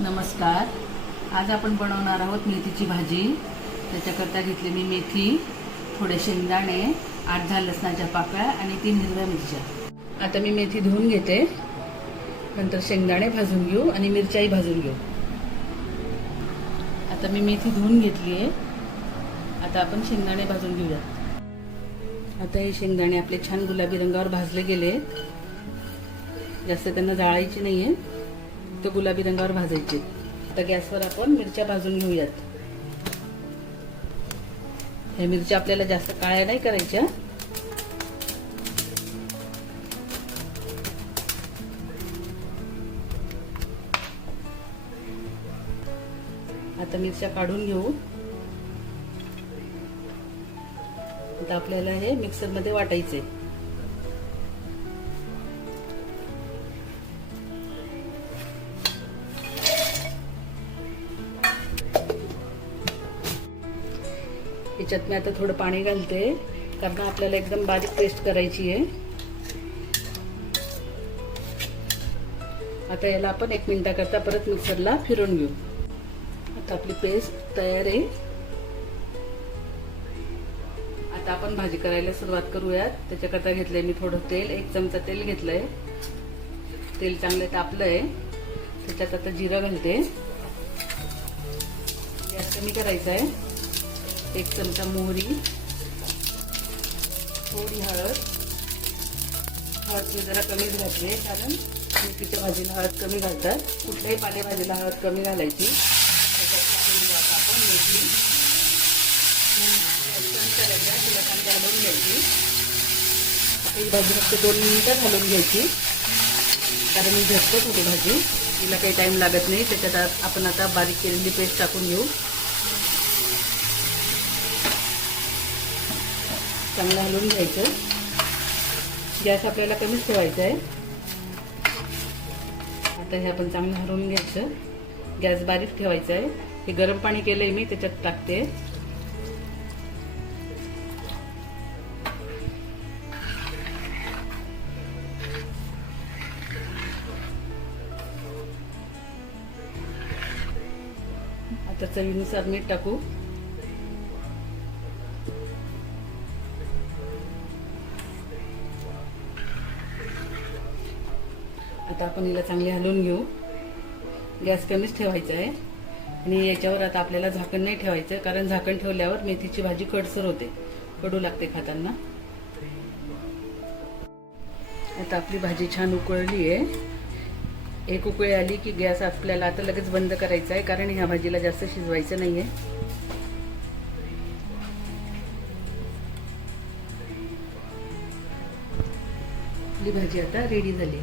नमस्कार. आज आपण बनवणार आहोत मेथीची भाजी. त्याच्याकरता घेतली मी मेथी थोडे शेंगदाणे आठ दहा लसणाच्या पाकळ्या आणि तीन हिरव्या मिरच्या. आता मी मेथी धुवून घेते. नंतर शेंगदाणे भाजून घेऊ आणि मिरच्याही भाजून घेऊ. आता मी मेथी धुवून घेतली आहे. आता आपण शेंगदाणे भाजून घेऊया आता हे शेंगदाणे आपले छान गुलाबी रंगावर भाजले गेले जास्त त्यांना जाळायची नाही आहे तर गुलाबी रंगावर भाजायचे. आता गॅसवर आपण मिरच्या भाजून घेऊयात. ह्या मिरच्या आपल्याला जास्त काळ्या नाही करायच्या. आता मिरच्या काढून घेऊ. आता आपल्याला हे मिक्सरमध्ये वाटायचे याच्यात मी आता थोडं पाणी घालते कारण आपल्याला एकदम बारीक पेस्ट करायची आहे. आता याला आपण एक मिनिटाकरता परत मिक्सरला फिरून घेऊ. आता आपली पेस्ट तयार आहे. आता आपण भाजी करायला सुरुवात करूयात. त्याच्याकरता घेतलंय मी थोडं तेल एक चमचा तेल घेतलंय. तेल चांगलं तापलंय. त्याच्यात आता जिरं घालते. गॅस कमी करायचा आहे एक चमचा मोहरी. थोडी हळद. हळद मी जरा कमीच घातली कारण मेथीच्या भाजीला हळद कमी घालतात. कुठल्याही पालेभाजीला हळद कमी घालायची. आपण मेथी चमचा घ्यायचा तिला कांदा घालून घ्यायची. ही भाजी फक्त दोन मिनिटं घालून घ्यायची कारण मी झटपट होते भाजी. तिला काही टाईम लागत नाही. त्याच्यात आपण आता बारीक केलेली पेस्ट टाकून घेऊ. चांगलं हलवून घ्यायचं. गॅस आपल्याला कमीच ठेवायचा आहे. आता हे आपण चांगलं हलवून घ्यायचं. गॅस बारीक ठेवायचा आहे. हे गरम पाणी केलंय मी त्याच्यात टाकते. आता चवीनुसार मीठ टाकू. आता आपण हिला चांगली हलवून घेऊ. गॅस कमीच ठेवायचा आहे. आणि याच्यावर आता आपल्याला झाकण नाही ठेवायचं कारण झाकण ठेवल्यावर मेथीची भाजी कडसर होते. कडू लागते खाताना. आता आपली भाजी छान उकळली आहे. एक उकळी आली की गॅस आपल्याला आता लगेच बंद करायचा आहे कारण ह्या भाजीला जास्त शिजवायचं नाही आहे आपली भाजी आता रेडी झाली.